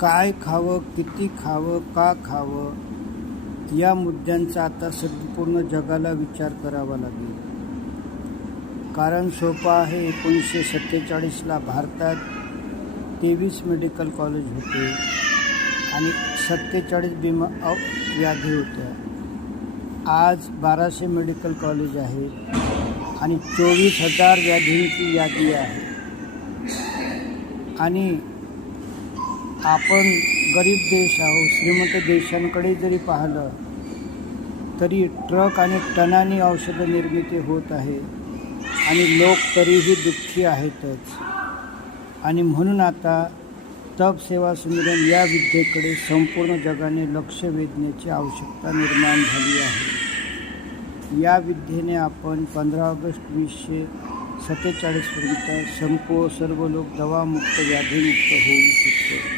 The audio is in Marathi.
काय खावं, किती खावं, का खावं या मुद्द्यांचा आता संपूर्ण जगाला विचार करावा लागेल. कारण सोपं आहे, 1947ला भारतात 23 मेडिकल कॉलेज होते आणि 47 व्याधी होत्या. आज 1200 मेडिकल कॉलेज आहे आणि 24,000 व्याधींची यादी आहे. आणि आपण गरीब देश आहोत. श्रीमंत देशांकडे जरी पाहिलं तरी ट्रक आणि टनानी औषधं निर्मिती होत आहे आणि लोक तरीही दुःखी आहेतच. आणि म्हणून आता तप सेवा सुमिरन या विद्येकडे संपूर्ण जगाने लक्ष वेधण्याची आवश्यकता निर्माण झाली आहे. या विद्येने आपण 15 ऑगस्ट 1947 पर्यंत सर्व लोक दवामुक्त व्याधीमुक्त होऊ शकतो.